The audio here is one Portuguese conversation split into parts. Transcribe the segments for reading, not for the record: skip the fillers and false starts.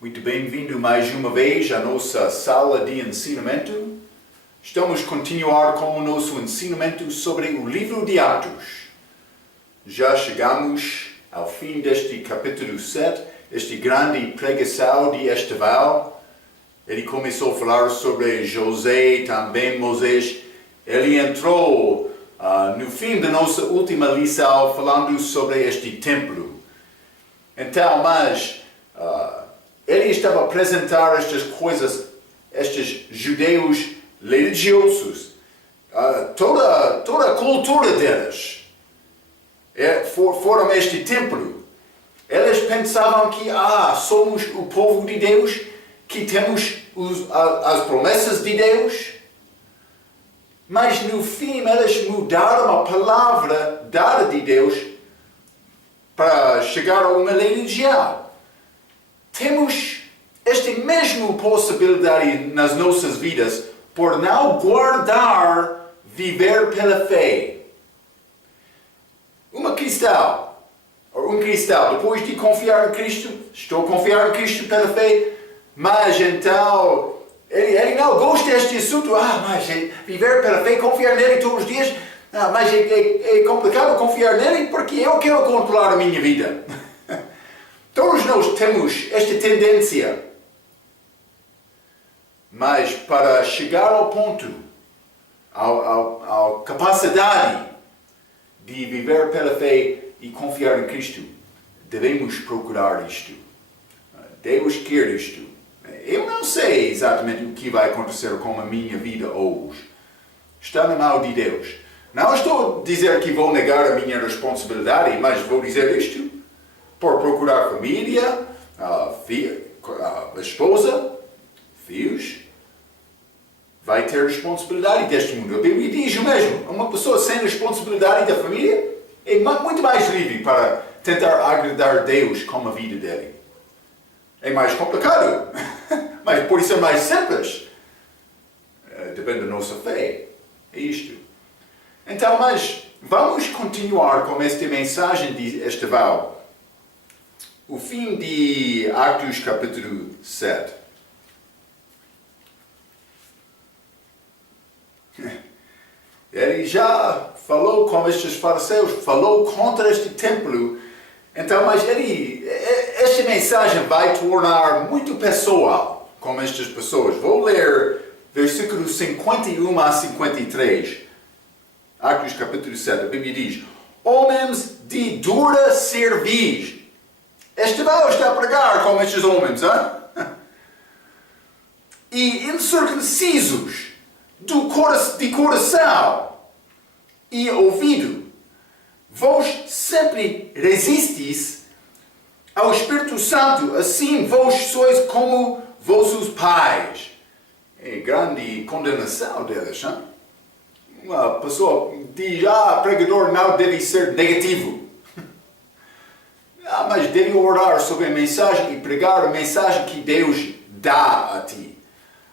Muito bem-vindo mais uma vez à nossa sala de ensinamento. Estamos a continuar com o nosso ensinamento sobre o livro de Atos. Já chegamos ao fim deste capítulo 7, esta grande pregação de Estevão. Ele começou a falar sobre José, também Moisés. Ele entrou no fim da nossa última lição falando sobre este templo. Então, ele estava a apresentar estas coisas, estes judeus religiosos, toda a cultura deles. Foram este templo. Eles pensavam que somos o povo de Deus, que temos as promessas de Deus. Mas no fim eles mudaram a palavra dada de Deus para chegar a uma religião. Temos esta mesma possibilidade nas nossas vidas por não guardar viver pela fé. Um cristão, depois de confiar em Cristo, estou a confiar em Cristo pela fé, mas então ele não gosta deste assunto. Mas viver pela fé, confiar nele todos os dias, mas é complicado confiar nele porque eu quero controlar a minha vida. Todos nós temos esta tendência. Mas para chegar ao ponto, à capacidade de viver pela fé e confiar em Cristo, devemos procurar isto. Deus quer isto. Eu não sei exatamente o que vai acontecer com a minha vida hoje. Está na mão de Deus. Não estou a dizer que vou negar a minha responsabilidade, mas vou dizer isto. Por procurar família, esposa, filhos, vai ter responsabilidade deste mundo. A Bíblia diz o mesmo. Uma pessoa sem responsabilidade da família é muito mais livre para tentar agradar a Deus com a vida dele. É mais complicado, mas pode ser mais simples. Depende da nossa fé. É isto. Então, mas vamos continuar com esta mensagem de Estevão. O fim de Atos capítulo 7. Ele já falou com estes fariseus, falou contra este templo. Então, mas esta mensagem vai tornar muito pessoal com estas pessoas. Vou ler versículos 51 a 53. Atos capítulo 7, a Bíblia diz: homens de dura cerviz. Estevão está a pregar com estes homens, e incircuncisos de coração e ouvido. Vós sempre resistis ao Espírito Santo, assim vós sois como vossos pais. É grande condenação deles. Uma pessoa diz, pregador não deve ser negativo. Mas deve orar sobre a mensagem e pregar a mensagem que Deus dá a ti.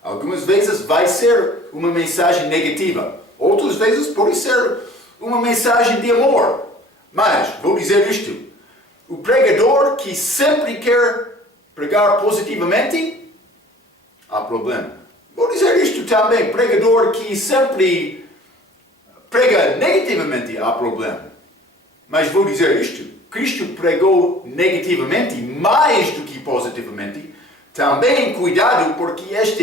Algumas vezes vai ser uma mensagem negativa. Outras vezes pode ser uma mensagem de amor. Mas, vou dizer isto. O pregador que sempre quer pregar positivamente, há problema. Vou dizer isto também. Pregador que sempre prega negativamente, há problema. Mas vou dizer isto. Cristo pregou negativamente mais do que positivamente. Também cuidado, porque esta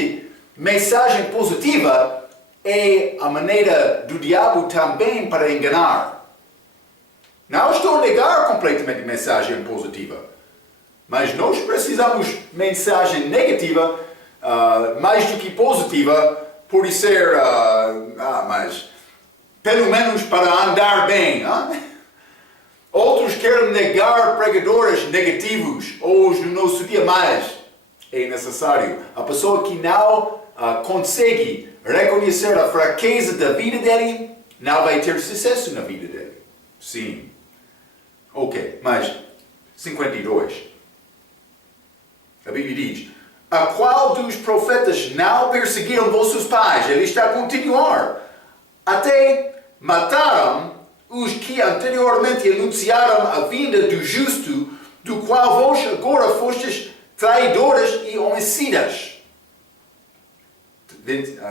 mensagem positiva é a maneira do diabo também para enganar. Não estou a negar completamente a mensagem positiva. Mas nós precisamos de mensagem negativa, mais do que positiva, por ser, mas pelo menos para andar bem. Outros querem negar pregadores negativos hoje no nosso dia, mas é necessário. A pessoa que não consegue reconhecer a fraqueza da vida dele, não vai ter sucesso na vida dele. Sim. Ok, mas 52. A Bíblia diz: a qual dos profetas não perseguiram vossos pais? Ele está a continuar. Até mataram os que anteriormente anunciaram a vinda do justo, do qual vós agora fostes traidores e homicidas.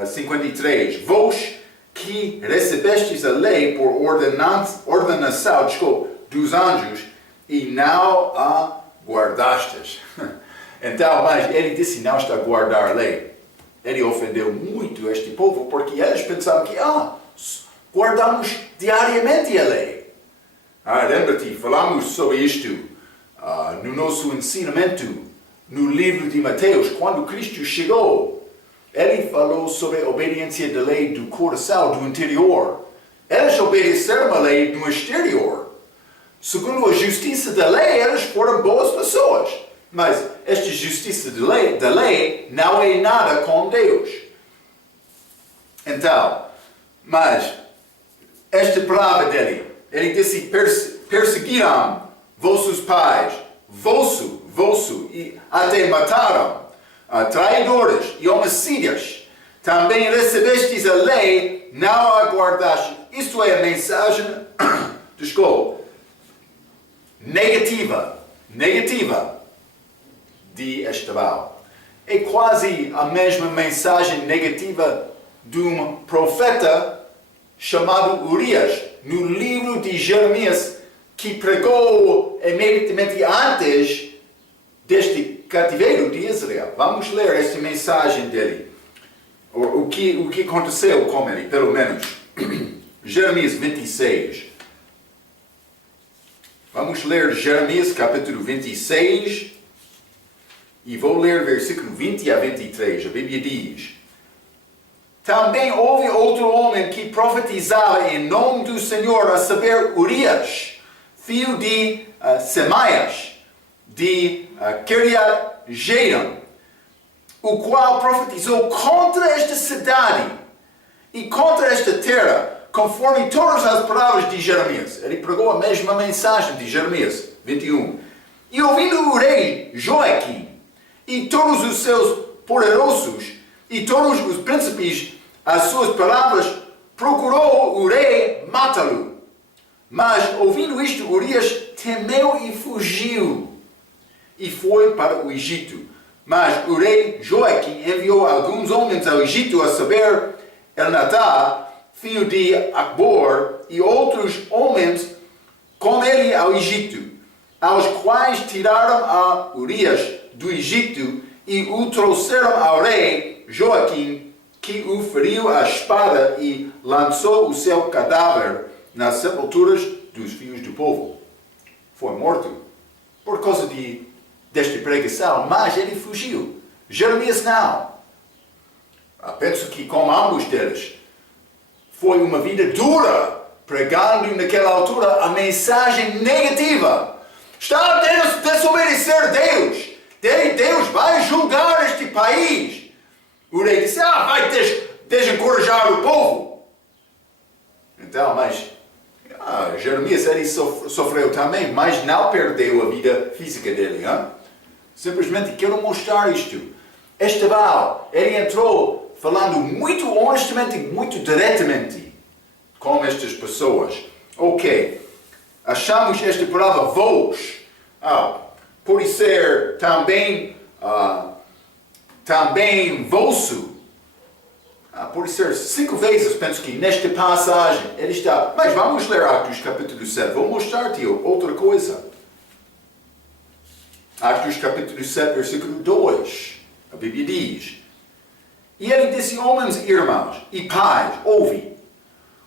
53. Vós que recebestes a lei por ordenação dos anjos e não a guardastes. Então, mas ele disse não está a guardar a lei. Ele ofendeu muito este povo porque eles pensavam que guardamos diariamente a lei. Lembra-te, falamos sobre isto no nosso ensinamento no livro de Mateus, quando Cristo chegou. Ele falou sobre a obediência da lei do coração, do interior. Eles obedeceram a lei do exterior. Segundo a justiça da lei, eles foram boas pessoas. Mas esta justiça da lei não é nada com Deus. Então, mas esta palavra dele, ele disse, perseguiram vossos pais, vosso, e até mataram. Traidores e homicidas, também recebestes a lei, não a guardaste. Isto é a mensagem, negativa de Estevão. É quase a mesma mensagem negativa de um profeta chamado Urias, no livro de Jeremias, que pregou imediatamente antes deste cativeiro de Israel. Vamos ler esta mensagem dele. O que aconteceu com ele, pelo menos. Jeremias 26. Vamos ler Jeremias capítulo 26 e vou ler versículo 20 a 23. A Bíblia diz: também houve outro homem que profetizava em nome do Senhor, a saber, Urias, filho de Semaias, de Kiriat Jearim, o qual profetizou contra esta cidade e contra esta terra, conforme todas as palavras de Jeremias. Ele pregou a mesma mensagem de Jeremias 21. E ouvindo o rei Joaquim e todos os seus poderosos e todos os príncipes as suas palavras, procurou o rei matá-lo. Mas ouvindo isto, Urias temeu e fugiu e foi para o Egito. Mas o rei Joaquim enviou alguns homens ao Egito, a saber, Elnatá, filho de Acbor, e outros homens com ele ao Egito, aos quais tiraram a Urias do Egito e o trouxeram ao rei Joaquim, que o feriu à espada e lançou o seu cadáver nas sepulturas dos filhos do povo. Foi morto por causa desta pregação, mas ele fugiu. Jeremias não. Penso que com ambos deles foi uma vida dura, pregando naquela altura a mensagem negativa. Está a desobedecer Deus. Deus vai julgar este país. O rei disse, vai desencorajar o povo. Então, mas Jeremias ele sofreu também, mas não perdeu a vida física dele. Simplesmente quero mostrar isto. Estevão, ele entrou falando muito honestamente, muito diretamente com estas pessoas. Ok, achamos esta palavra vós, pode ser também vosso. Pode ser 5 vezes, penso que nesta passagem ele está. Mas vamos ler Atos capítulo 7. Vou mostrar-te outra coisa. Atos capítulo 7, versículo 2. A Bíblia diz: e ele disse, homens e irmãos e pais, ouve,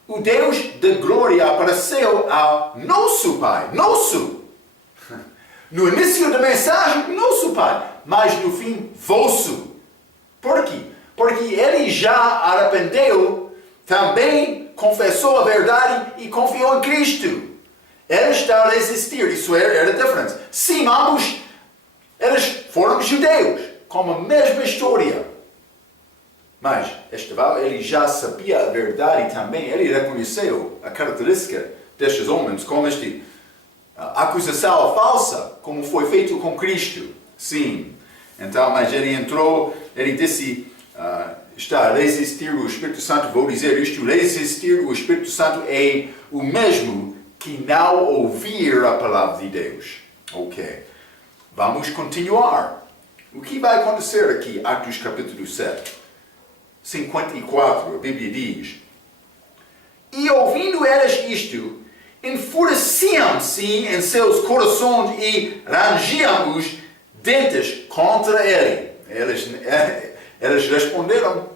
o Deus da glória apareceu ao nosso Pai, no início da mensagem, nosso Pai, mas no fim, vosso. Por quê? Porque ele já arrependeu, também confessou a verdade e confiou em Cristo. Ele está a resistir, isso era diferente. Sim, ambos, eles foram judeus, com a mesma história. Mas Estevão, ele já sabia a verdade também, ele reconheceu a característica destes homens como esta acusação falsa, como foi feito com Cristo. Sim. Então, mas ele entrou, ele disse, está a resistir o Espírito Santo, vou dizer isto, resistir o Espírito Santo é o mesmo que não ouvir a palavra de Deus. Ok. Vamos continuar. O que vai acontecer aqui, Atos capítulo 7? 54, a Bíblia diz: E ouvindo eles isto, enfureciam-se em seus corações e rangiam os dentes contra ele. Eles responderam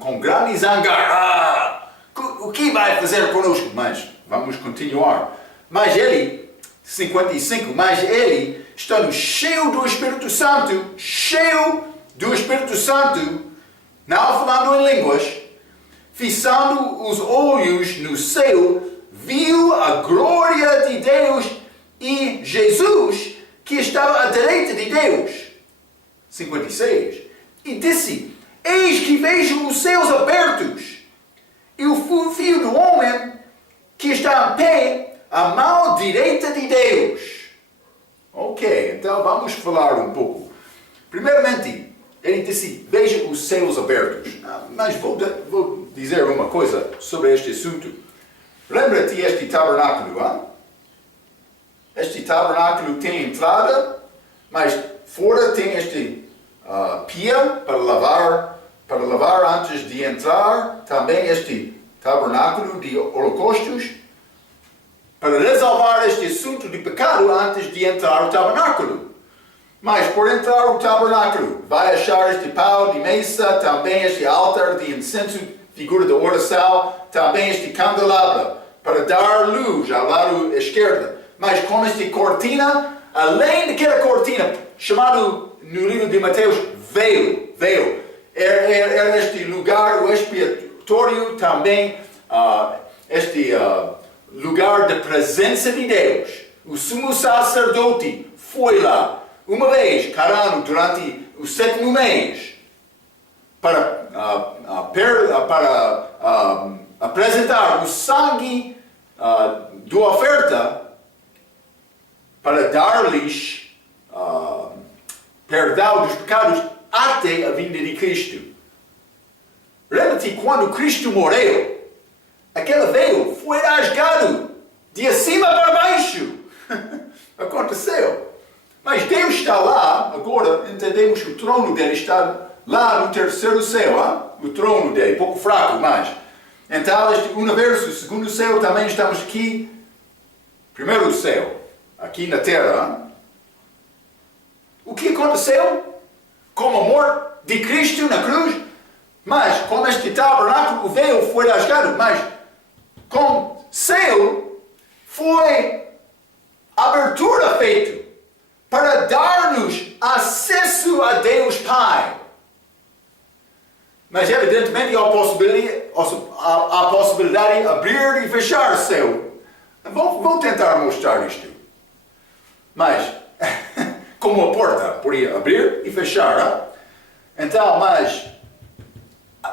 com grande zangara: o que vai fazer conosco? Mas vamos continuar. Mas ele, 55, mas ele, estando cheio do Espírito Santo, não falando em línguas, fixando os olhos no céu, viu a glória de Deus e Jesus, que estava à direita de Deus. 56. E disse: Eis que vejo os céus abertos, e o Filho do Homem, que está em pé, à mão direita de Deus. Ok, então vamos falar um pouco. Primeiramente, ele disse: veja os céus abertos. Mas vou dizer uma coisa sobre este assunto. Lembra-te este tabernáculo, hein? Este tabernáculo tem entrada, mas fora tem este pia para lavar antes de entrar. Também este tabernáculo de holocaustos, para resolver este assunto de pecado antes de entrar o tabernáculo. Mas por entrar o tabernáculo, vai achar este pau de mesa, também este altar de incenso, figura da oração, também este candelabro, para dar luz ao lado esquerdo. Mas com esta cortina, além daquela cortina, chamado no livro de Mateus, véu. Era este lugar, o expiatório, também este lugar da presença de Deus. O sumo sacerdote foi lá uma vez, cada ano, durante o 7º mês, para apresentar o sangue da oferta, para dar-lhes perdão dos pecados até a vinda de Cristo. Lembra-te quando Cristo morreu, aquele véu foi rasgado de acima para baixo. Aconteceu. Mas Deus está lá, agora entendemos que o trono dele está lá no terceiro céu, o trono dele, pouco fraco, mas. Então, este universo, segundo céu, também estamos aqui, primeiro céu, aqui na terra. O que aconteceu? Com a morte de Cristo na cruz, mas com este tabernáculo, o véu foi rasgado, mas com céu foi abertura feita para dar-nos acesso a Deus Pai. Mas evidentemente há a possibilidade de abrir e fechar o céu. Vou tentar mostrar isto. Mas, como a porta podia abrir e fechar, então, mas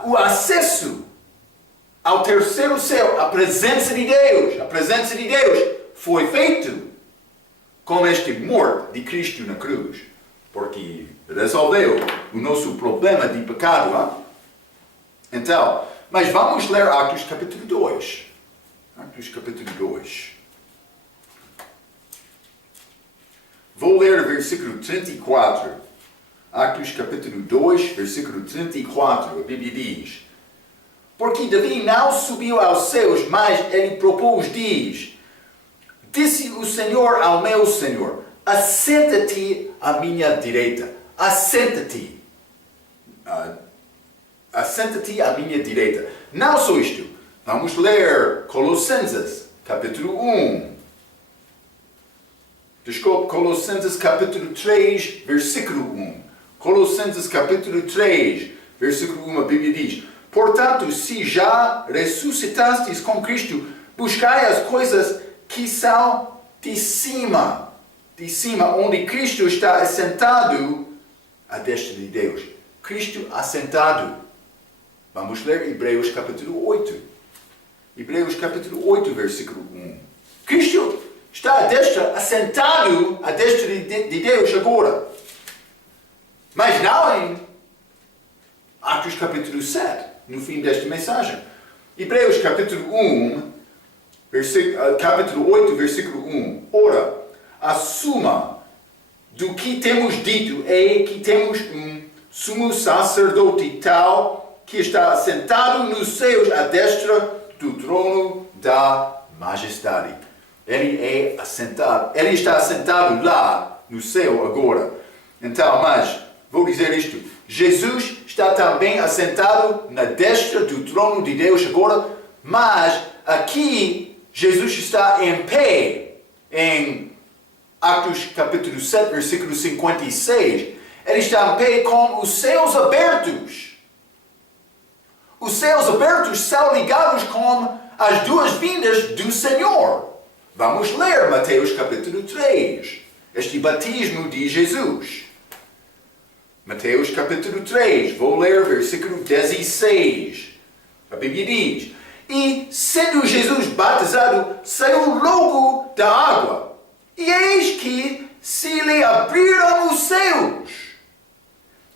o acesso ao terceiro céu, a presença de Deus foi feito com este morte de Cristo na cruz, porque resolveu o nosso problema de pecado. Então, mas vamos ler Atos capítulo 2. Atos capítulo 2. Vou ler o versículo 34. Atos capítulo 2, versículo 34. A Bíblia diz: Porque Davi não subiu aos céus, mas ele propôs, disse o Senhor ao meu Senhor: assenta-te à minha direita. Assenta-te. Assenta-te à minha direita. Não só isto. Vamos ler Colossenses, capítulo 1. Desculpe, Colossenses, capítulo 3, versículo 1. Colossenses, capítulo 3, versículo 1, a Bíblia diz: Portanto, se já ressuscitastes com Cristo, buscai as coisas que são de cima, onde Cristo está assentado à destra de Deus. Cristo assentado. Vamos ler Hebreus capítulo 8. Hebreus capítulo 8, versículo 1. Cristo está à destra, assentado à destra de Deus agora. Mas não em Atos capítulo 7, no fim desta mensagem. Hebreus capítulo 1, capítulo 8, versículo 1. Ora, a suma do que temos dito é que temos um sumo sacerdote tal que está assentado nos céus à destra do trono da majestade. Ele está assentado lá no céu agora. Então, mas, vou dizer isto. Jesus está também assentado na destra do trono de Deus agora, mas aqui Jesus está em pé, em Atos capítulo 7, versículo 56. Ele está em pé com os céus abertos. Os céus abertos são ligados com as duas vindas do Senhor. Vamos ler Mateus capítulo 3, este batismo de Jesus. Mateus capítulo 3, vou ler versículo 16. A Bíblia diz: E sendo Jesus batizado, saiu logo da água. E eis que se lhe abriram os céus.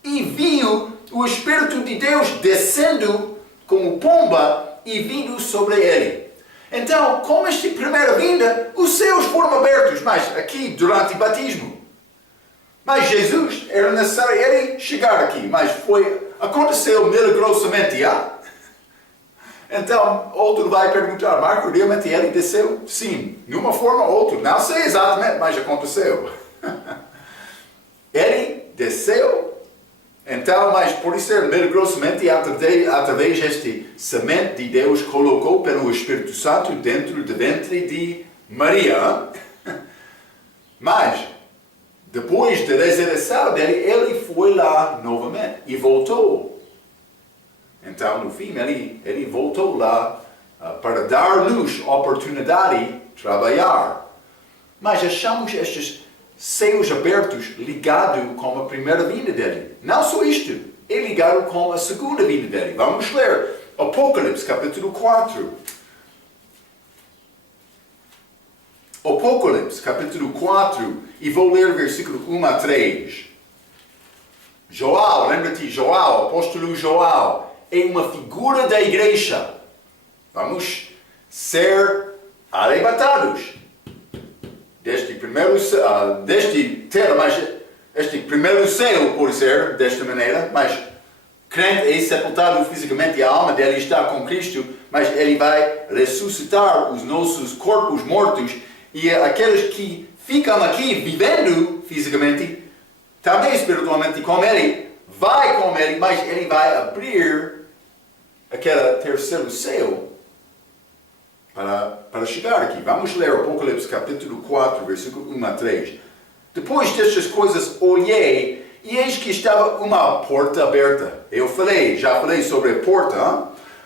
E viu o Espírito de Deus descendo como pomba e vindo sobre ele. Então, com esta primeira vinda, os céus foram abertos, mas aqui durante o batismo. Mas Jesus, era necessário ele chegar aqui, mas aconteceu milagrosamente, já? Então, outro vai perguntar, Marco, realmente ele desceu? Sim, de uma forma ou outra, não sei exatamente, mas aconteceu. Ele desceu, então, mas por isso milagrosamente, através deste semente de Deus colocou pelo Espírito Santo dentro do ventre de Maria. Mas, depois da ressurreição dele, ele foi lá novamente e voltou. Então, no fim, ele voltou lá para dar-nos oportunidade de trabalhar. Mas achamos estes céus abertos ligados com a primeira vinda dele. Não só isto, é ligado com a segunda vinda dele. Vamos ler Apocalipse, capítulo 4. Apocalipse, capítulo 4, e vou ler versículo 1 a 3. João, lembra-te, João, apóstolo João, é uma figura da igreja. Vamos ser arrebatados deste primeiro céu, por ser desta maneira, mas crente é sepultado fisicamente, a alma dele está com Cristo, mas ele vai ressuscitar os nossos corpos mortos, e aqueles que ficam aqui vivendo fisicamente, também espiritualmente com ele, vai com ele, mas ele vai abrir aquele terceiro céu para chegar aqui. Vamos ler Apocalipse capítulo 4, versículo 1 a 3. Depois destas coisas olhei, e eis que estava uma porta aberta. Já falei sobre a porta. Hein?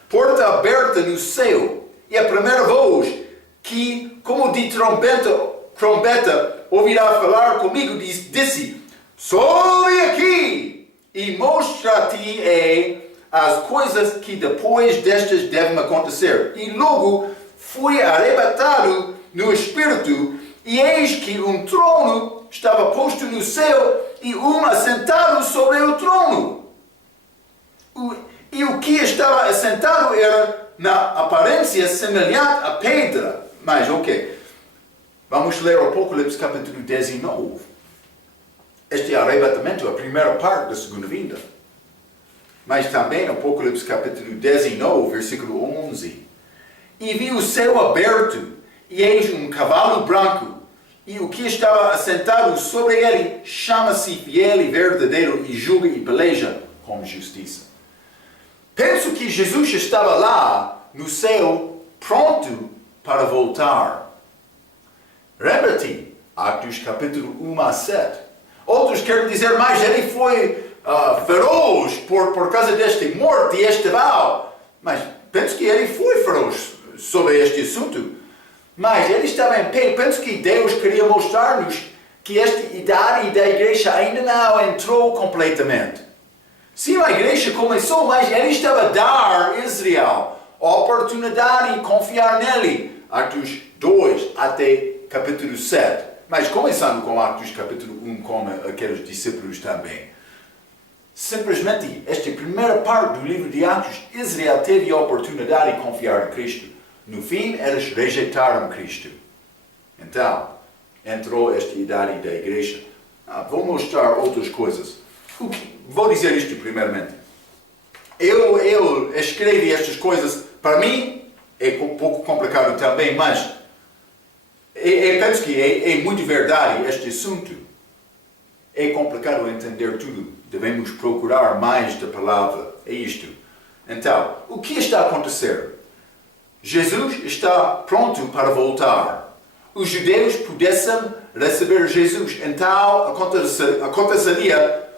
Porta aberta no céu. E a primeira voz, que como de trombeta ouvirá falar comigo, disse: sobe aqui e mostra-te as coisas que depois destas devem acontecer. E logo fui arrebatado no Espírito, e eis que um trono estava posto no céu, e assentado sobre o trono. E o que estava assentado era, na aparência, semelhante a pedra. Mas, vamos ler o Apocalipse capítulo 19. Este arrebatamento é a primeira parte da segunda vinda. Mas também Apocalipse capítulo 19, versículo 11. E vi o céu aberto, e eis um cavalo branco, e o que estava assentado sobre ele chama-se Fiel e Verdadeiro, e julga e peleja com justiça. Penso que Jesus estava lá no céu, pronto para voltar. Lembra-te, Atos capítulo 1 a 7. Outros querem dizer, mas ele foi feroz por causa desta morte e este mal. Mas penso que ele foi feroz sobre este assunto. Mas ele estava em pé. Penso que Deus queria mostrar-nos que esta idade da igreja ainda não entrou completamente. Sim, a igreja começou, mas ele estava a dar a Israel a oportunidade de confiar nele. Atos 2 até capítulo 7. Mas começando com Atos capítulo 1, com aqueles discípulos também. Simplesmente, esta primeira parte do livro de Atos, Israel teve a oportunidade de confiar em Cristo. No fim, eles rejeitaram Cristo. Então, entrou esta idade da igreja. Vou mostrar outras coisas. Vou dizer isto primeiramente. Eu escrevi estas coisas, para mim é um pouco complicado também, mas eu penso que é muito verdade este assunto. É complicado entender tudo. Devemos procurar mais da palavra. É isto. Então, o que está a acontecer? Jesus está pronto para voltar. Os judeus pudessem receber Jesus. Então, aconteceria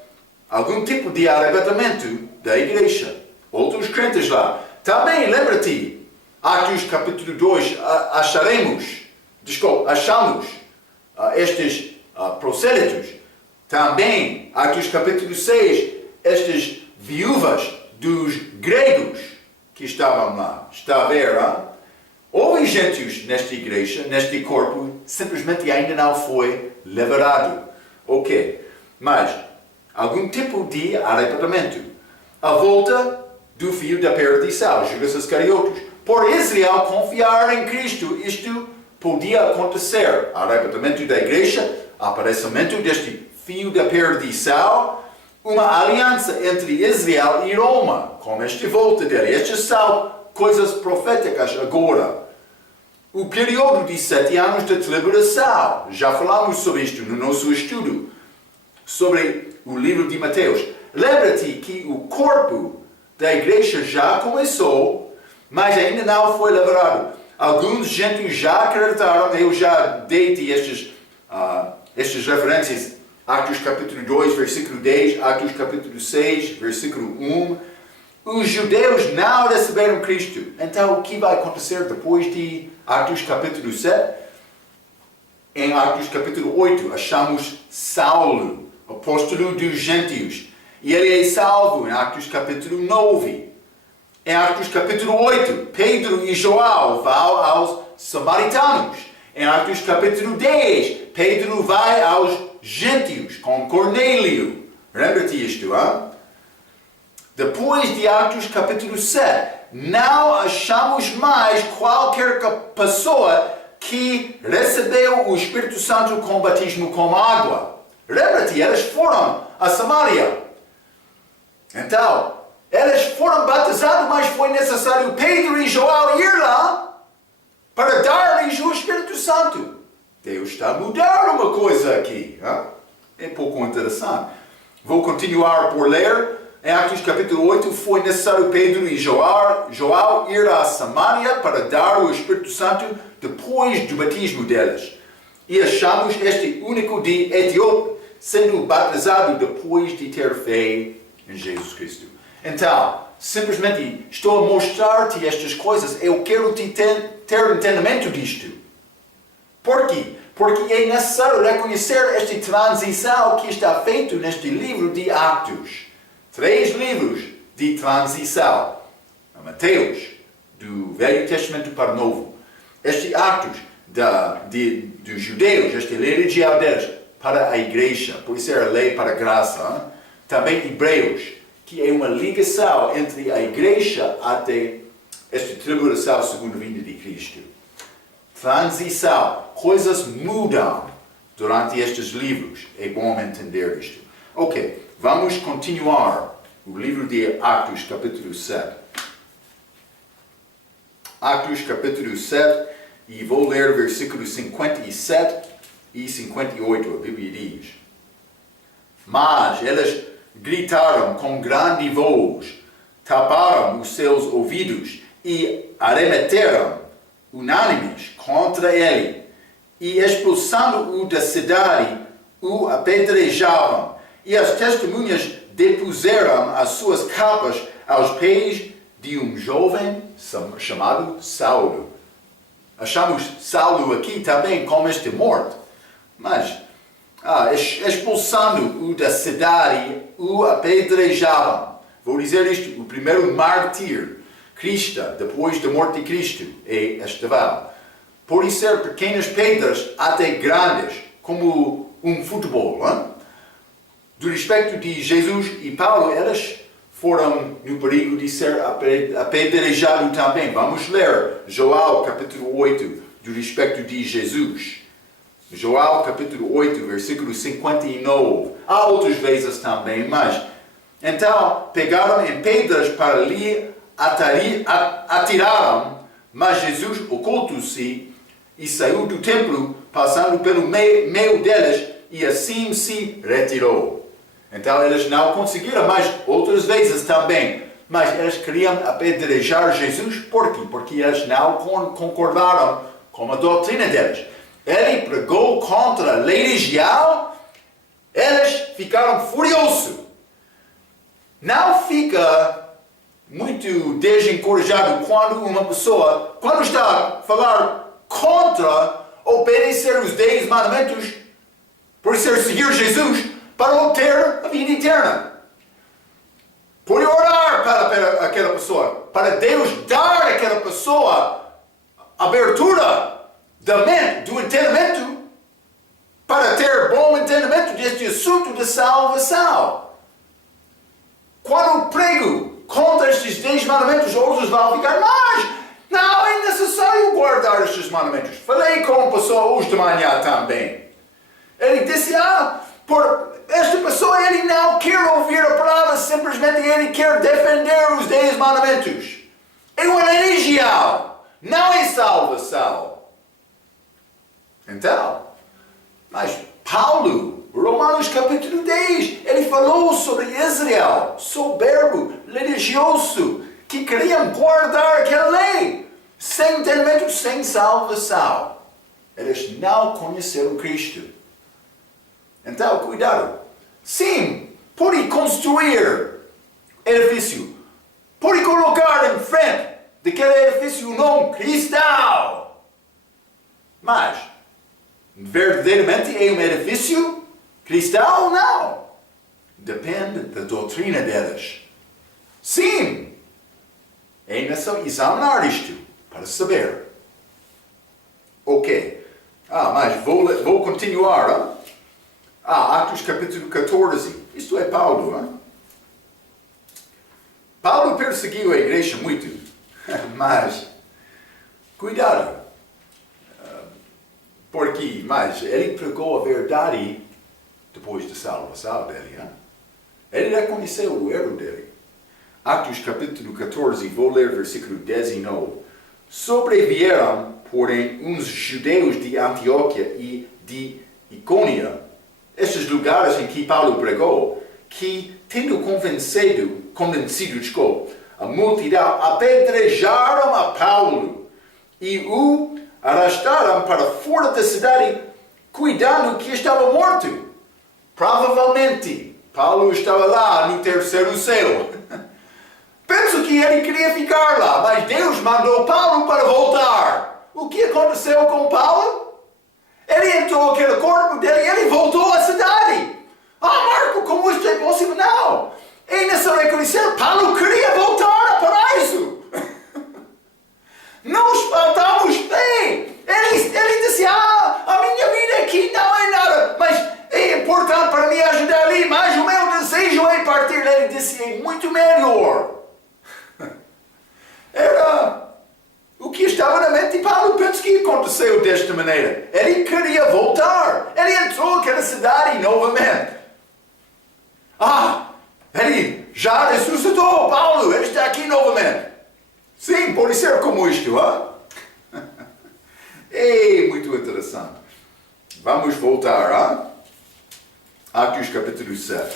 algum tipo de arrebatamento da igreja. Outros crentes lá. Também, lembra-te, Atos capítulo 2, achamos estes prosélitos. Também, Atos capítulo 6, estas viúvas dos gregos que estavam lá. Está a ver, hein? Houve gentios nesta igreja, neste corpo, simplesmente ainda não foi liberado. Ok, mas algum tipo de arrebatamento. A volta do filho da perdição, Judas Iscariotes. Por Israel confiar em Cristo, isto podia acontecer. Arrebatamento da igreja, aparecimento deste filho da perdição, uma aliança entre Israel e Roma, com esta volta dele. Estas são coisas proféticas agora. O período de 7 anos de deliberação. Já falamos sobre isto no nosso estudo, sobre o livro de Mateus. Lembra-te que o corpo da igreja já começou, mas ainda não foi liberado. Alguns gentios já acreditaram, eu já dei-te estas referências. Atos capítulo 2, versículo 10, Atos capítulo 6, versículo 1. Os judeus não receberam Cristo. Então, o que vai acontecer depois de Atos capítulo 7? Em Atos capítulo 8, achamos Saulo, apóstolo dos gentios. E ele é salvo em Atos capítulo 9. Em Atos capítulo 8, Pedro e João vão aos samaritanos. Em Atos capítulo 10, Pedro vai aos gentios com Cornélio. Lembra-te isto, hein? Depois de Atos capítulo 7, não achamos mais qualquer pessoa que recebeu o Espírito Santo com batismo com água. Lembra-te, eles foram a Samaria. Então, eles foram batizados, mas foi necessário Pedro e João ir lá para dar-lhes o Espírito Santo. Deus está a mudar uma coisa aqui. Hein? É um pouco interessante. Vou continuar por ler. Em Atos capítulo 8, foi necessário Pedro e João ir a Samaria para dar o Espírito Santo depois do batismo deles. E achamos este único de Etíope sendo batizado depois de ter fé em Jesus Cristo. Então, simplesmente estou a mostrar-te estas coisas. Eu quero te ter entendimento disto. Por quê? Porque é necessário reconhecer esta transição que está feita neste livro de Atos. 3 livros de transição. Mateus, do Velho Testamento para o Novo. Este Atos dos judeus, esta religião deles, para a igreja, por isso é a lei para a graça. Hein? Também Hebreus, que é uma ligação entre a igreja até esta tribulação segundo a vinda de Cristo. Transição, coisas mudam durante estes livros. É bom entender isto. Ok, vamos continuar o livro de Atos, capítulo 7. Atos, capítulo 7, e vou ler versículos 57 e 58, a Bíblia diz. Mas eles gritaram com grande voz, taparam os seus ouvidos e arremeteram unânimes contra ele, e expulsando-o da cidade, o apedrejavam, e as testemunhas depuseram as suas capas aos pés de um jovem chamado Saulo. Achamos Saulo aqui também como este morto, mas expulsando-o da cidade, o apedrejavam. Vou dizer isto, o primeiro mártir cristão, depois da morte de Cristo, é Estevão. Por ser pequenas pedras até grandes, como um futebol. Hein? Do respeito de Jesus e Paulo, elas foram no perigo de ser apedrejado também. Vamos ler João capítulo 8, do respeito de Jesus. Joel capítulo 8, versículo 59. Há outras vezes também, mas... Então, pegaram em pedras para lhe atiraram, mas Jesus ocultou-se e saiu do templo, passando pelo meio deles, e assim se retirou. Então, eles não conseguiram, mas outras vezes também. Mas eles queriam apedrejar Jesus, por quê? Porque eles não concordaram com a doutrina deles. Ele pregou contra a lei regial, eles ficaram furiosos. Não fica muito desencorajado quando uma pessoa, quando está a falar contra obedecer os 10 mandamentos, por ser seguir Jesus, para obter a vida eterna. Pode orar para aquela pessoa, para Deus dar àquela pessoa abertura da mente, do entendimento, para ter bom entendimento deste assunto de salvação. Quando eu prego contra estes 10 mandamentos, outros vão ficar, mas não é necessário guardar estes mandamentos. Falei com uma pessoa hoje de manhã também. Ele disse, por esta pessoa ele não quer ouvir a palavra, simplesmente ele quer defender os 10 mandamentos. É uma religião, não é salvação. Então, mas Paulo, Romanos capítulo 10, ele falou sobre Israel, soberbo, religioso, que queriam guardar aquela lei, sem entendimento, sem salvação. Eles não conheceram Cristo. Então, cuidado. Sim, pode construir edifício, pode colocar em frente daquele edifício o nome cristão. Mas, verdadeiramente é um edifício cristão ou não? Depende da doutrina deles. Sim, é necessário examinar isto para saber. Ok. Mas vou continuar. Atos capítulo 14. Isto é Paulo. Paulo perseguiu a igreja muito. Mas, cuidado. Porque, mas ele pregou a verdade depois da salvação dele. Ele reconheceu o erro dele. Atos capítulo 14, vou ler versículo 19. Sobrevieram, porém, uns judeus de Antioquia e de Icônia, estes lugares em que Paulo pregou, que, tendo convencido, a multidão, apedrejaram a Paulo e o arrastaram para fora da cidade, cuidando que estava morto. Provavelmente, Paulo estava lá no terceiro céu. Penso que ele queria ficar lá, mas Deus mandou Paulo para voltar. O que aconteceu com Paulo? Ele entrou naquele corpo dele e ele voltou à cidade. Marco, como isto é possível? Não. É necessário reconhecer, Paulo queria voltar ao paraíso. Nós faltamos fé. Ele disse, a minha vida aqui não é nada, mas é importante para me ajudar ali, mas o meu desejo é partir. Ele disse, é muito melhor. Era o que estava na mente de Paulo. Penso que aconteceu desta maneira. Ele queria voltar. Ele entrou naquela cidade novamente. Ele já ressuscitou Paulo. Ele está aqui novamente. Sim, pode ser como isto, É muito interessante. Vamos voltar, Atos capítulo 7.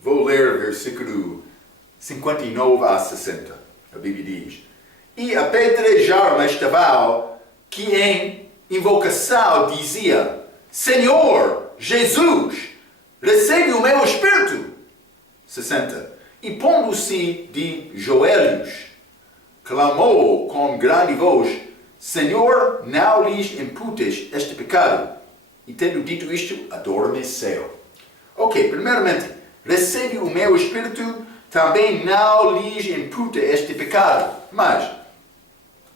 Vou ler versículo 59 a 60. A Bíblia diz: E apedrejaram Estevão, que em invocação dizia: Senhor Jesus, recebe o meu espírito. 60. E pondo-se de joelhos, clamou com grande voz: Senhor, não lhes imputes este pecado. E tendo dito isto, adormeceu. Ok, primeiramente, recebe o meu espírito, também não lhes imputa este pecado. Mas,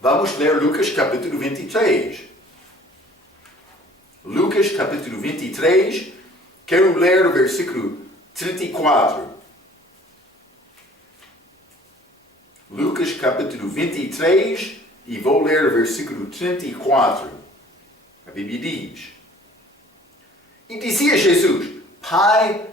vamos ler Lucas capítulo 23. Lucas capítulo 23, quero ler o versículo 34. Lucas capítulo 23, e vou ler o versículo 34. A Bíblia diz. E dizia Jesus, Pai,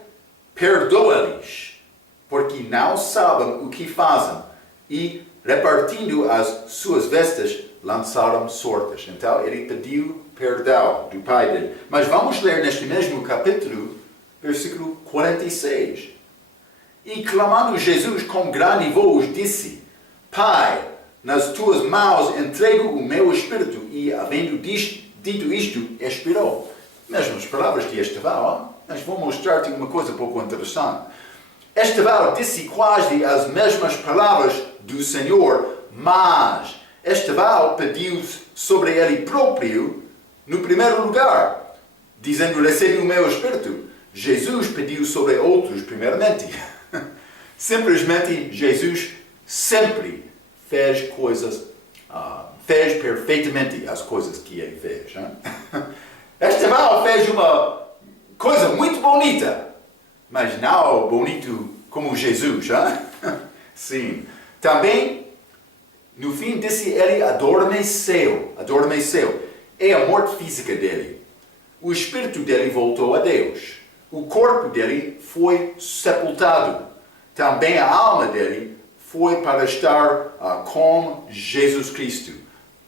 perdoa-lhes, porque não sabem o que fazem. E, repartindo as suas vestes, lançaram sortes. Então, ele pediu perdão do pai dele. Mas vamos ler neste mesmo capítulo, versículo 46. E clamando Jesus com grande voz, disse, Pai, nas tuas mãos entrego o meu espírito. E, havendo dito isto, expirou. Mesmas palavras que Estevão, mas vou mostrar-te uma coisa pouco interessante. Estevão disse quase as mesmas palavras do Senhor, mas Estevão pediu sobre ele próprio no primeiro lugar, dizendo, recebe o meu espírito. Jesus pediu sobre outros primeiramente. Simplesmente, Jesus sempre fez coisas, fez perfeitamente as coisas que ele fez. Estevão fez uma coisa muito bonita, mas não bonito como Jesus. Sim. Também, no fim disse ele adormeceu. É a morte física dele. O espírito dele voltou a Deus. O corpo dele foi sepultado. Também a alma dele foi para estar com Jesus Cristo,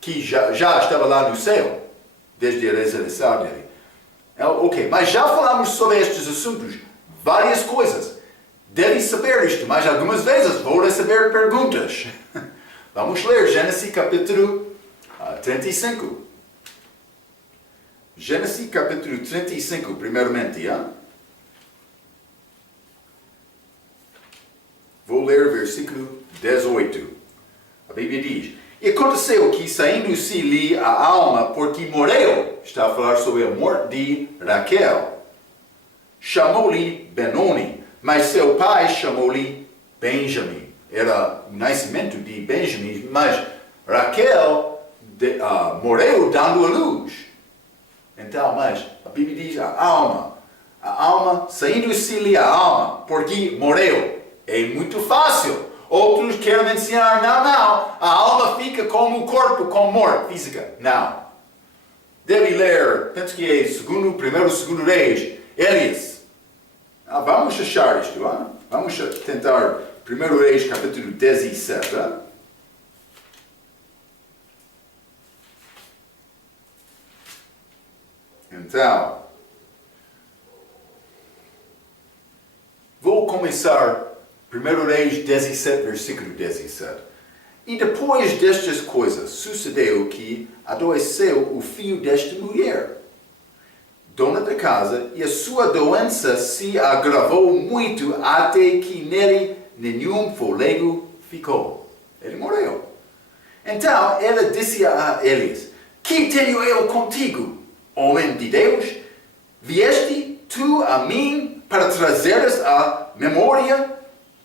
que já estava lá no céu, desde a ressurreição dele. Ok, mas já falamos sobre estes assuntos, várias coisas. Deve saber isto, mas algumas vezes vou receber perguntas. Vamos ler Gênesis capítulo 35. Gênesis capítulo 35, primeiramente. Vou ler versículo 18. A Bíblia diz, e aconteceu que, saindo-se-lhe a alma, porque morreu, está a falar sobre a morte de Raquel, chamou-lhe Benoni, mas seu pai chamou-lhe Benjamim. Era o nascimento de Benjamim, mas Raquel morreu dando a luz. Então, mas a Bíblia diz a alma, saindo-se-lhe a alma, porque morreu. É muito fácil. Outros querem mencionar, não, a alma fica como o corpo, com morte física. Não. Deve ler, penso que é primeiro, segundo Reis, Elias. Vamos achar isto, vamos tentar, primeiro Reis, capítulo 17. Então, vou começar 1 Reis 17, versículo 17. E depois destas coisas, sucedeu que adoeceu o filho desta mulher, dona da casa, e a sua doença se agravou muito até que nele nenhum fôlego ficou. Ele morreu. Então ela disse a Elias, que tenho eu contigo, homem de Deus? Vieste tu a mim para trazeres a memória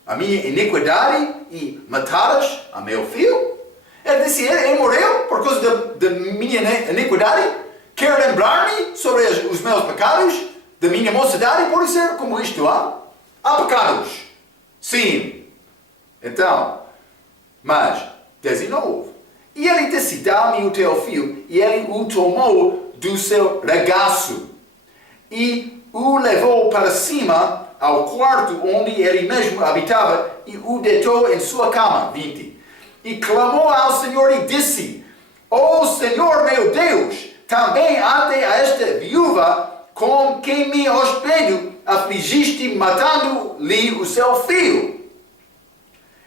a minha iniquidade e matares a meu filho? Ele disse, ele morreu por causa da minha iniquidade? Quer lembrar-me sobre os meus pecados? Da minha mocidade? Pode ser como isto, Há pecados? Sim. Então, mas, 19. E ele disse, dá-me o teu filho. E ele o tomou do seu regaço e o levou para cima ao quarto onde ele mesmo habitava e o deitou em sua cama. 20. E clamou ao Senhor e disse, ó Senhor meu Deus, também até a esta viúva com quem me hospedo afligiste matando-lhe o seu filho.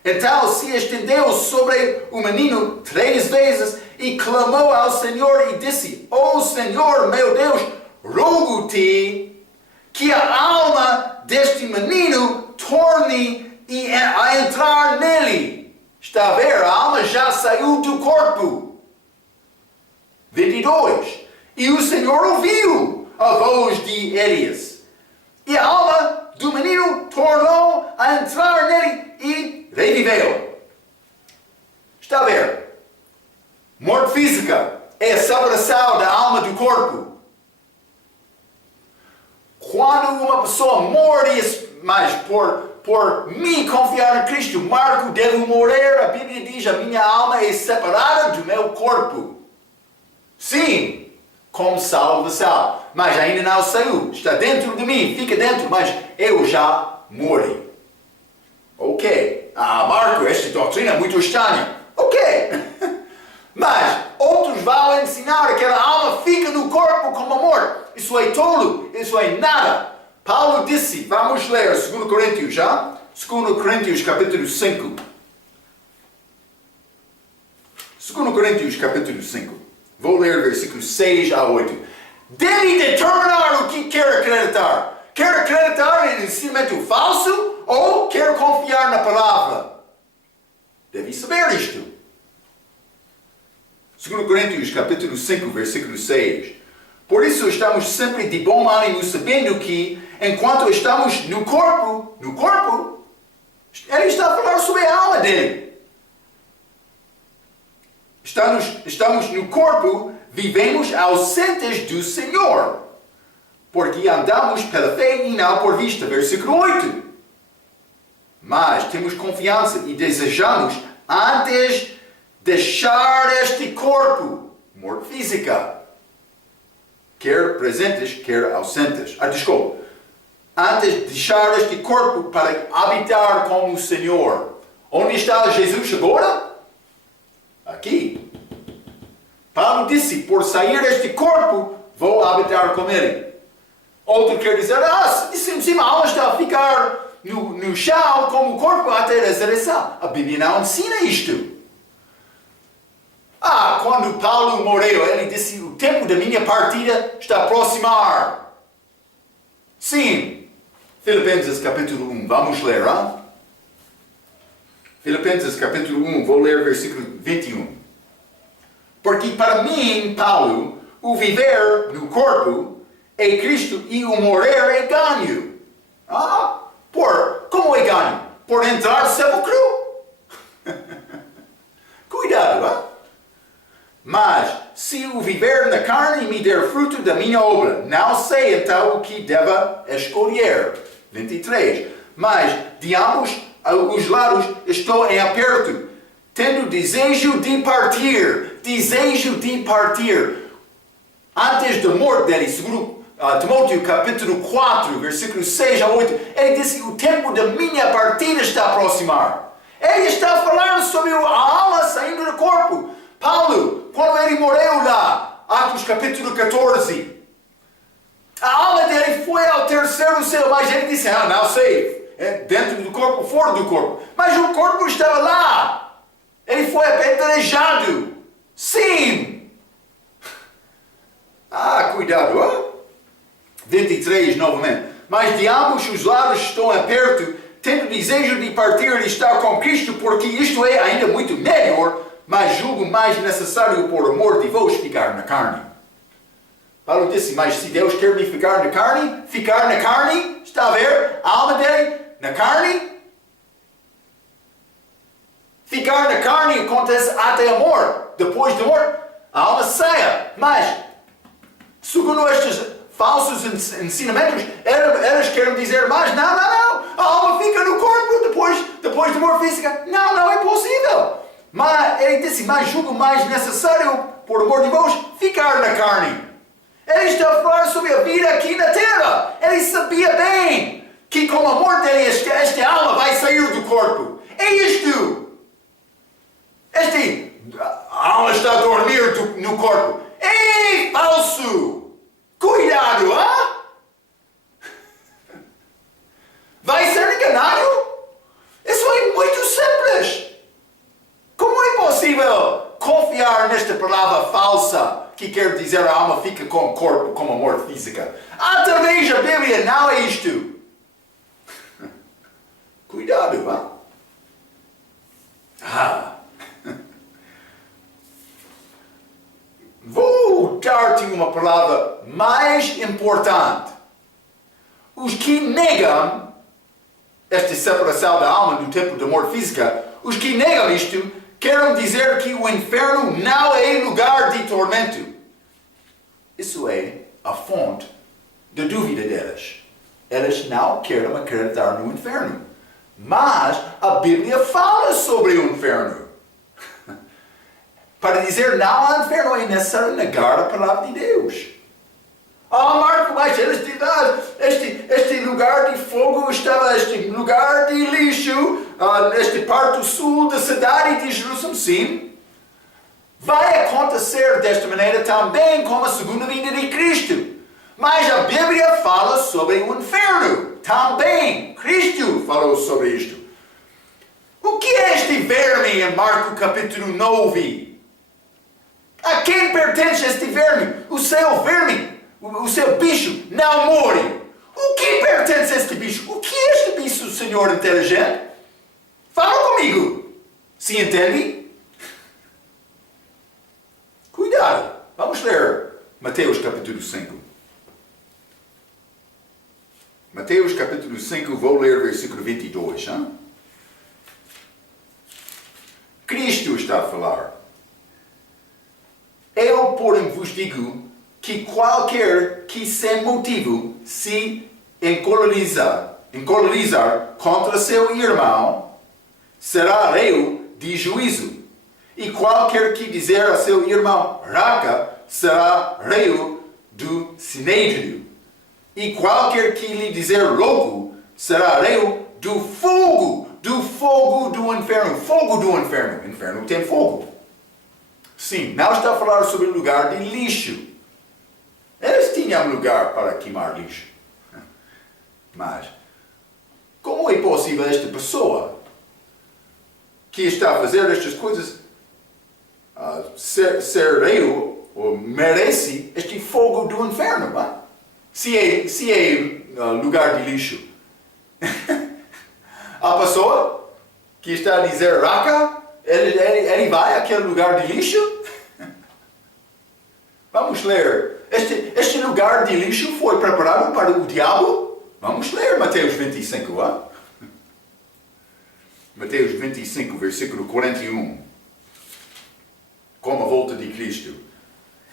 Então se estendeu sobre o menino 3 vezes e clamou ao Senhor e disse, ó Senhor meu Deus, rogo-te que a alma deste menino torne a entrar nele. Está a ver? A alma já saiu do corpo. 22. E o Senhor ouviu a voz de Elias. E a alma do menino tornou a entrar nele e reviveu. Está a ver? Morte física é a separação da alma do corpo. Quando uma pessoa morre, mas por me confiar em Cristo, Marco deve morrer, a Bíblia diz, a minha alma é separada do meu corpo. Sim, como salvação. Mas ainda não saiu. Está dentro de mim, fica dentro, mas eu já morri. Ok. Marco, esta doutrina é muito estranha. Ok. Mas outros vão ensinar que a alma fica no corpo como morto. Isso é tolo, isso é nada. Paulo disse, vamos ler 2 Coríntios já? 2 Coríntios capítulo 5. 2 Coríntios capítulo 5. Vou ler versículos 6 a 8. Deve determinar o que quer acreditar. Quer acreditar em ensinamento falso ou quer confiar na palavra? Deve saber isto. 2 Coríntios capítulo 5, versículo 6. Por isso estamos sempre de bom ânimo, sabendo que, enquanto estamos no corpo, ele está a falar sobre a alma dele. Estamos no corpo, vivemos ausentes do Senhor, porque andamos pela fé e não por vista. Versículo 8. Mas temos confiança e desejamos antes deixar este corpo, morte física, quer presentes, quer ausentes. Desculpa. Antes de deixar este corpo para habitar com o Senhor. Onde está Jesus agora? Aqui. Paulo disse, por sair deste corpo, vou habitar com ele. Outro quer dizer, de cima a alma está a ficar no chão como o corpo até a ressurreição. A Bíblia não ensina isto. Quando Paulo morreu, ele disse, o tempo da minha partida está a aproximar. Sim. Filipenses capítulo 1, vamos ler, Filipenses capítulo 1, vou ler versículo 21. Porque para mim, Paulo, o viver no corpo é Cristo e o morrer é ganho. Como é ganho? Por entrar sepulcro? Cuidado, Mas, se o viver na carne me der fruto da minha obra, não sei então o que deva escolher. 23. Mas, de ambos os lados estou em aperto, tendo desejo de partir. Desejo de partir. Antes da morte dele, segundo Timóteo capítulo 4, versículos 6 a 8, ele disse, o tempo da minha partida está a aproximar. Ele está falando sobre a alma saindo do corpo. Paulo, quando ele morreu lá, Atos capítulo 14, a alma dele foi ao terceiro céu, mas ele disse, não sei, dentro do corpo, fora do corpo. Mas o corpo estava lá. Ele foi apedrejado. Sim. Cuidado, 23, novamente. Mas de ambos os lados estou aperto, tendo desejo de partir e estar com Cristo, porque isto é ainda muito melhor, mas julgo mais necessário por amor de vos ficar na carne. Paulo disse, mas se Deus quer me ficar na carne, está a ver? A alma dele na carne? Ficar na carne acontece até a morte. Depois da morte, a alma saia. Mas, segundo estes falsos ensinamentos, eles querem dizer, mas não, a alma fica no corpo depois da morte física. Não é possível. Mas ele disse, mas julgo mais necessário, por amor de vós, ficar na carne. Ele está a falar sobre a vida aqui na terra. Ele sabia bem que com a morte dele, esta alma vai sair do corpo. É isto. A alma está a dormir no corpo. É falso. Cuidado, Vai ser enganado? Isso é muito simples. Como é possível confiar nesta palavra falsa que quer dizer a alma fica com o corpo como a morte física? Através da Bíblia não é isto. Cuidado, Vou dar-te uma palavra mais importante. Os que negam esta separação da alma do tempo da morte física, os que negam isto, querem dizer que o inferno não é lugar de tormento. Isso é a fonte da dúvida deles. Eles não querem acreditar no inferno. Mas a Bíblia fala sobre o inferno. Para dizer não ao inferno é necessário negar a palavra de Deus. Marco, mas este lugar de fogo estava, este lugar de lixo, neste parte sul da cidade de Jerusalém, sim. Vai acontecer desta maneira também com a segunda vinda de Cristo. Mas a Bíblia fala sobre o inferno. Também Cristo falou sobre isto. O que é este verme em Marcos capítulo 9? A quem pertence este verme? O seu verme, o seu bicho não morre. O que pertence a este bicho? O que é este bicho, senhor inteligente? Fala comigo. Se entende? Cuidado. Vamos ler Mateus capítulo 5. Mateus capítulo 5, vou ler versículo 22. Hein? Cristo está a falar. Eu, porém, vos digo que qualquer que sem motivo se encolerizar contra seu irmão será réu de juízo. E qualquer que dizer a seu irmão raca será réu do sinédrio. E qualquer que lhe dizer louco será réu do fogo do inferno. Fogo do inferno. O inferno tem fogo. Sim, não está a falar sobre lugar de lixo. Eles tinham lugar para queimar lixo. Mas, como é possível esta pessoa que está a fazer estas coisas ser réu ou merece este fogo do inferno? Não? Se é lugar de lixo. A pessoa que está a dizer raca, ele vai àquele lugar de lixo? Vamos ler. Este lugar de lixo foi preparado para o diabo? Vamos ler Mateus 25. Mateus 25, versículo 41. Com a volta de Cristo.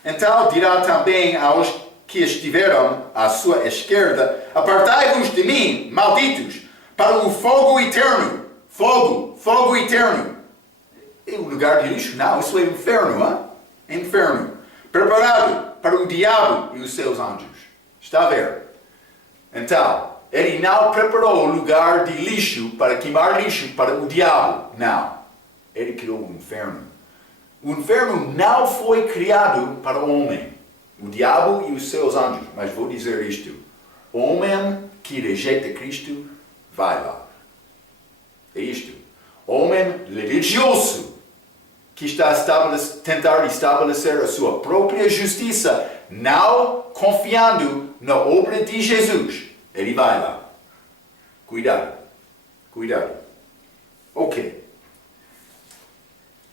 Então dirá também aos que estiveram à sua esquerda: apartai-vos de mim, malditos, para o fogo eterno. Fogo eterno. É o lugar de lixo? Não, isso é o inferno. Inferno. Preparado para o diabo e os seus anjos. Está a ver? Então, ele não preparou o lugar de lixo para queimar lixo para o diabo. Não. Ele criou o inferno. O inferno não foi criado para o homem. O diabo e os seus anjos. Mas vou dizer isto. O homem que rejeita Cristo vai lá. É isto. Homem religioso que está a tentar estabelecer a sua própria justiça, não confiando na obra de Jesus. Ele vai lá. Cuidado. Ok.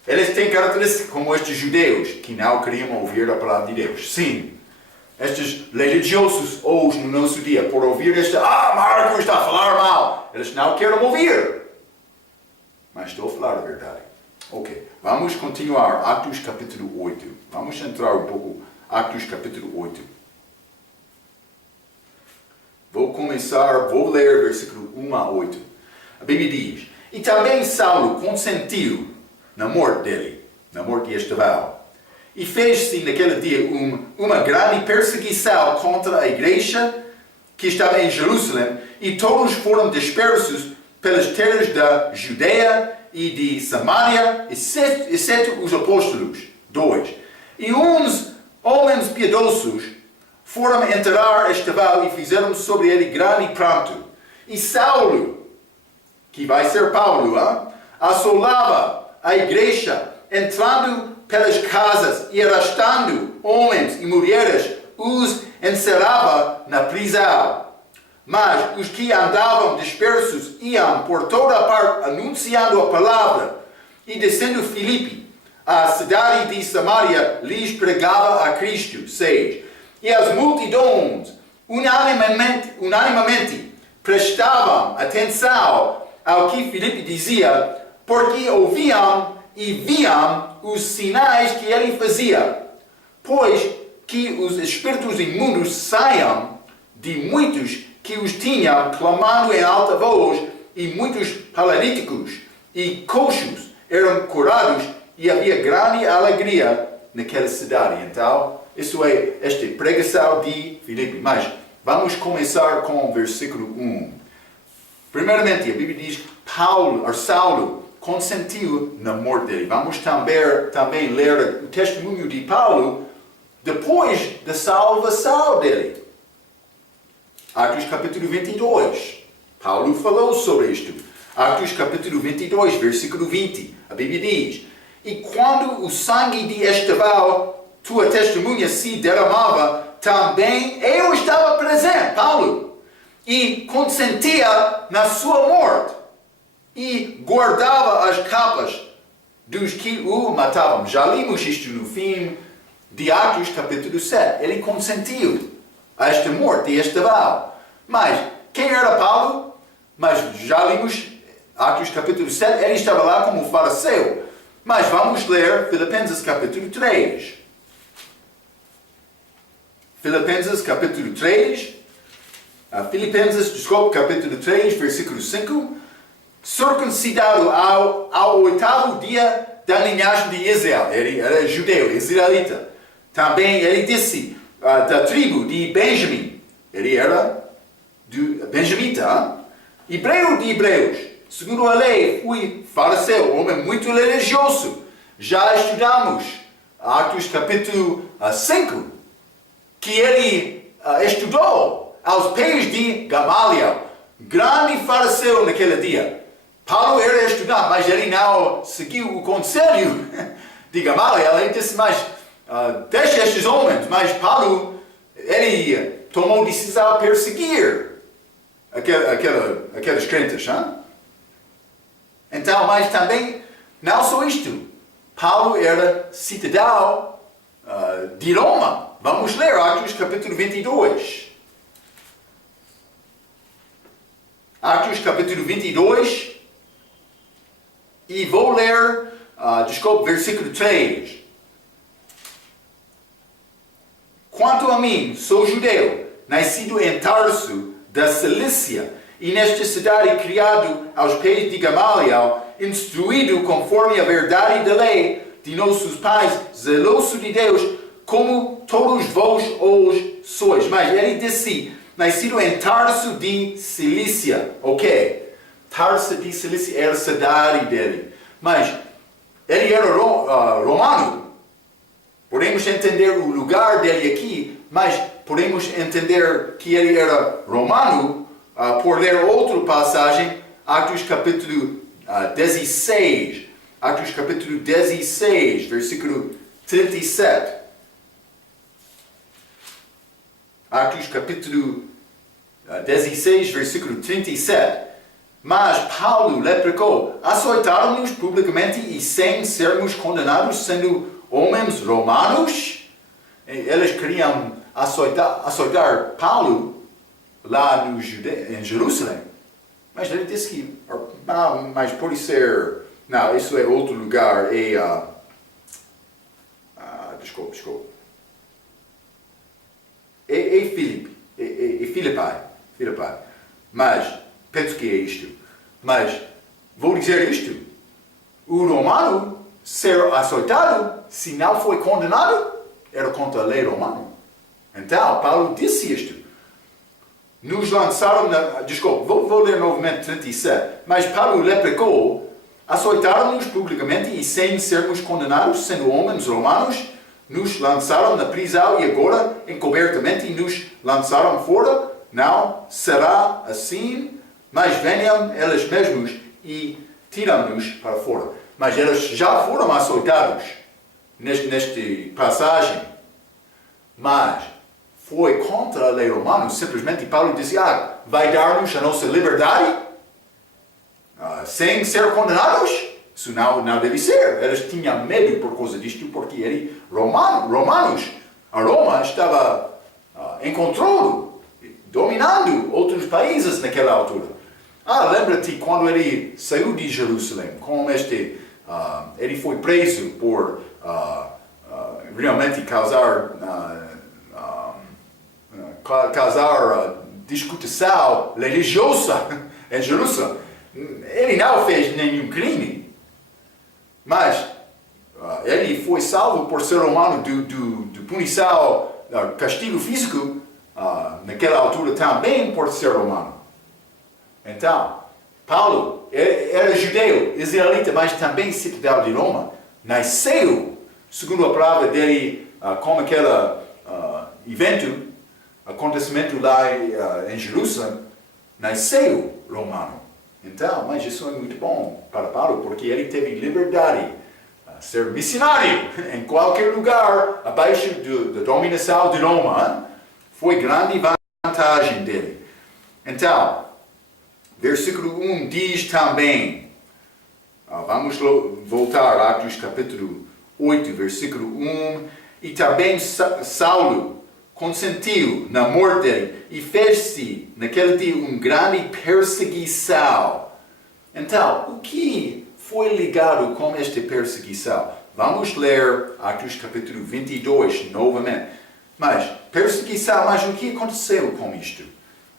Eles têm características como estes judeus que não queriam ouvir a palavra de Deus. Sim. Estes religiosos hoje no nosso dia, por ouvir Marcos está a falar mal. Eles não querem ouvir. Mas estou a falar a verdade. Ok, vamos continuar. Atos capítulo 8. Vamos entrar um pouco. Atos capítulo 8. Vou ler versículo 1 a 8. A Bíblia diz: e também Saulo consentiu na morte dele, na morte de Estevão. E fez-se naquele dia uma grande perseguição contra a igreja que estava em Jerusalém, e todos foram dispersos pelas terras da Judeia e de Samaria, exceto os apóstolos. 2. E uns homens piedosos foram enterrar Estevão e fizeram sobre ele grande pranto. E Saulo, que vai ser Paulo, assolava a igreja, entrando pelas casas e arrastando homens e mulheres, os encerrava na prisão. Mas os que andavam dispersos iam por toda a parte anunciando a palavra. E descendo Filipe, a cidade de Samaria, lhes pregava a Cristo. 6. E as multidões unanimemente prestavam atenção ao que Filipe dizia, porque ouviam e viam os sinais que ele fazia. Pois que os espíritos imundos saiam de muitos que os tinham, clamando em alta voz, e muitos paralíticos e coxos eram curados, e havia grande alegria naquela cidade. Então, isso é esta pregação de Filipe. Mas vamos começar com o versículo 1. Primeiramente, a Bíblia diz que Saulo consentiu na morte dele. Vamos também ler o testemunho de Paulo depois da salvação dele. Atos capítulo 22. Paulo falou sobre isto. Atos capítulo 22, versículo 20. A Bíblia diz: e quando o sangue de Estevão, tua testemunha, se derramava, também eu estava presente, Paulo, e consentia na sua morte, e guardava as capas dos que o matavam. Já limos isto no fim de Atos capítulo 7. Ele consentiu a esta morte de Estevão. Mas quem era Paulo? Mas já limos Atos capítulo 7. Ele estava lá como fariseu. Mas vamos ler Filipenses capítulo 3. Filipenses capítulo 3. Filipenses, capítulo 3, versículo 5. Circuncidado ao 8º dia da linhagem de Israel. Ele era judeu, israelita. Também ele disse, da tribo de Benjamim. Ele era benjamita. Hebreu de hebreus. Segundo a lei, fui fariseu, homem muito religioso. Já estudamos Atos capítulo 5, que ele estudou aos pés de Gamaliel, grande fariseu naquele dia. Paulo era estudar, mas ele não seguiu o conselho de Gamaliel. Ele disse, mas deixa estes homens. Mas Paulo, ele tomou decisão de perseguir aqueles crentes. Hein? Então, mas também, não só isto. Paulo era cidadão de Roma. Vamos ler Atos capítulo 22. Atos capítulo 22. E vou ler, versículo 3. Quanto a mim, sou judeu, nascido em Tarso, da Cilícia, e nesta cidade criado aos pés de Gamaliel, instruído conforme a verdade da lei de nossos pais, zeloso de Deus, como todos vós hoje sois. Mas ele disse, nascido em Tarso de Cilícia. Ok. Tarso de Cilícia era a cidade dele. Mas ele era romano. Podemos entender o lugar dele aqui, mas podemos entender que ele era romano por ler outra passagem, Atos capítulo 16. Atos capítulo 16, versículo 37. Atos capítulo 16, versículo 37. Mas Paulo lhe pregou, açoitaram-nos publicamente e sem sermos condenados, sendo homens romanos. Eles queriam açoitar Paulo lá em Jerusalém. Mas ele disse que, mas pode ser, não, isso é outro lugar, desculpa. É Filipe. Mas, penso que é isto. Mas, vou dizer isto. O romano ser açoitado, se não foi condenado, era contra a lei romana. Então, Paulo disse isto. Nos lançaram vou ler novamente 37. Mas Paulo lhe pregou, açoitaram-nos publicamente e sem sermos condenados, sendo homens romanos, nos lançaram na prisão e agora, encobertamente, nos lançaram fora. Não será assim, mas venham eles mesmos e tiram-nos para fora. Mas eles já foram açoitados nesta passagem. Mas foi contra a lei romana. Simplesmente Paulo disse, vai dar-nos a nossa liberdade sem ser condenados? Isso não deve ser. Eles tinham medo por causa disto, porque ele, romanos, a Roma estava em controle, dominando outros países naquela altura. Lembra-te quando ele saiu de Jerusalém, ele foi preso por realmente causar discussão religiosa em Jerusalém. Ele não fez nenhum crime, mas ele foi salvo por ser romano do punição, castigo físico, naquela altura também por ser romano. Então, Paulo era judeu, israelita, mas também cidadão de Roma. Nasceu, segundo a palavra dele, como aquele acontecimento lá em Jerusalém, nasceu romano. Então, mas isso é muito bom para Paulo, porque ele teve liberdade a ser missionário em qualquer lugar abaixo da dominação de Roma. Foi grande vantagem dele. Então, versículo 1 diz também, vamos voltar a Atos capítulo 8, versículo 1, e também Saulo consentiu na morte dele e fez-se naquele dia grande perseguição. Então, o que foi ligado com esta perseguição? Vamos ler Atos capítulo 22 novamente. Mas, perseguição, mas o que aconteceu com isto?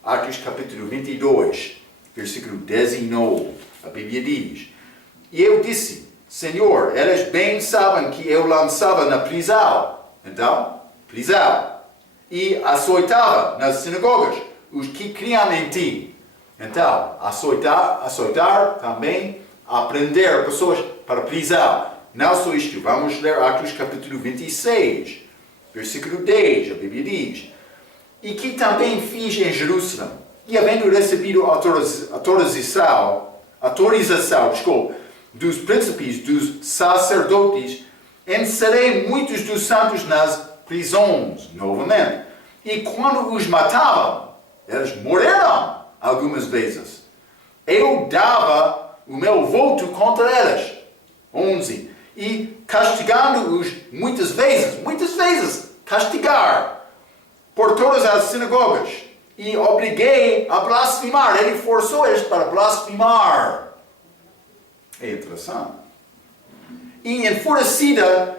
Atos capítulo 22, versículo 19, a Bíblia diz: E eu disse, Senhor, eles bem sabem que eu lançava na prisão. Então, prisão. E açoitava nas sinagogas os que criam em ti. Então, açoitar também, aprender pessoas para prisão. Não só isto, vamos ler Atos capítulo 26, versículo 10, a Bíblia diz: E que também fiz em Jerusalém, e havendo recebido autorização, dos príncipes, dos sacerdotes, encerrei muitos dos santos nas prisões, novamente. E quando os matavam, eles morreram algumas vezes. Eu dava o meu voto contra eles. 11. E castigando-os muitas vezes, castigar por todas as sinagogas. E obriguei a blasfemar. Ele forçou eles para blasfemar. É interessante. E enfurecida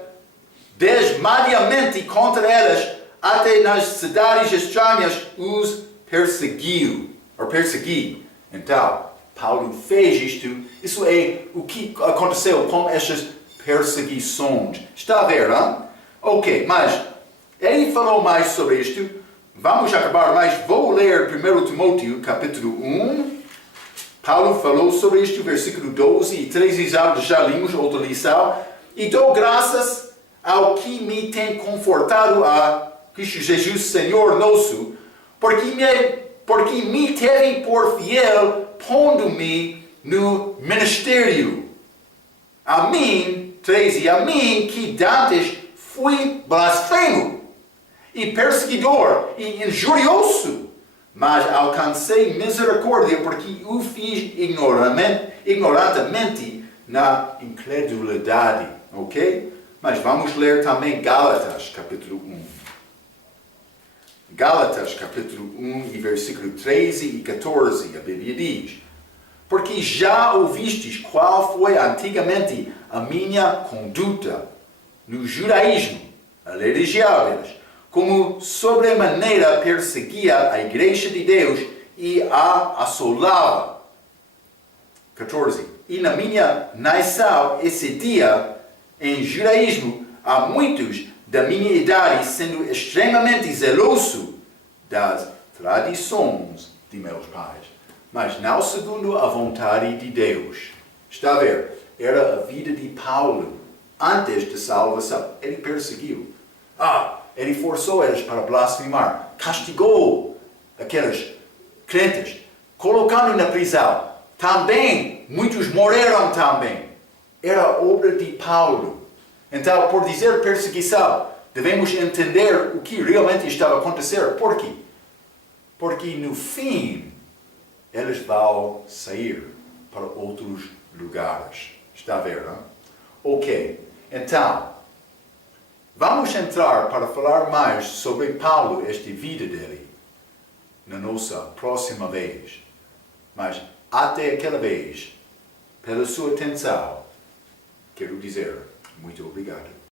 desmadiamente contra eles, até nas cidades estranhas os persegui. Então, Paulo fez isto. Isso é o que aconteceu com estas perseguições. Está a ver, não? Ok, mas ele falou mais sobre isto. Vamos acabar, mas vou ler 1 Timóteo, capítulo 1. Paulo falou sobre isto, versículo 12 e 13, já limos outra lição. E dou graças ao que me tem confortado a Cristo Jesus, Senhor nosso, porque me teve por fiel, pondo-me no ministério. A mim, 13, a mim que dantes fui blasfemo, e perseguidor, e injurioso, mas alcancei misericórdia, porque o fiz ignorantemente na incredulidade. Ok? Mas vamos ler também Gálatas, capítulo 1. Gálatas, capítulo 1, e versículo 13 e 14, a Bíblia diz: Porque já ouvistes qual foi antigamente a minha conduta no judaísmo, a religião deles, como sobremaneira perseguia a igreja de Deus e a assolava. 14. E na minha nação, esse dia, em judaísmo, há muitos da minha idade sendo extremamente zeloso das tradições de meus pais, mas não segundo a vontade de Deus. Está a ver? Era a vida de Paulo antes da salvação. Ele perseguiu. Ele forçou eles para blasfemar. Castigou aqueles crentes, colocando na prisão. Também, muitos morreram também. Era obra de Paulo. Então, por dizer perseguição, devemos entender o que realmente estava a acontecer. Por quê? Porque no fim, eles vão sair para outros lugares. Está a ver, não? Ok. Então, vamos entrar para falar mais sobre Paulo, esta vida dele, na nossa próxima vez. Mas, até aquela vez, pela sua atenção, quero dizer muito obrigado.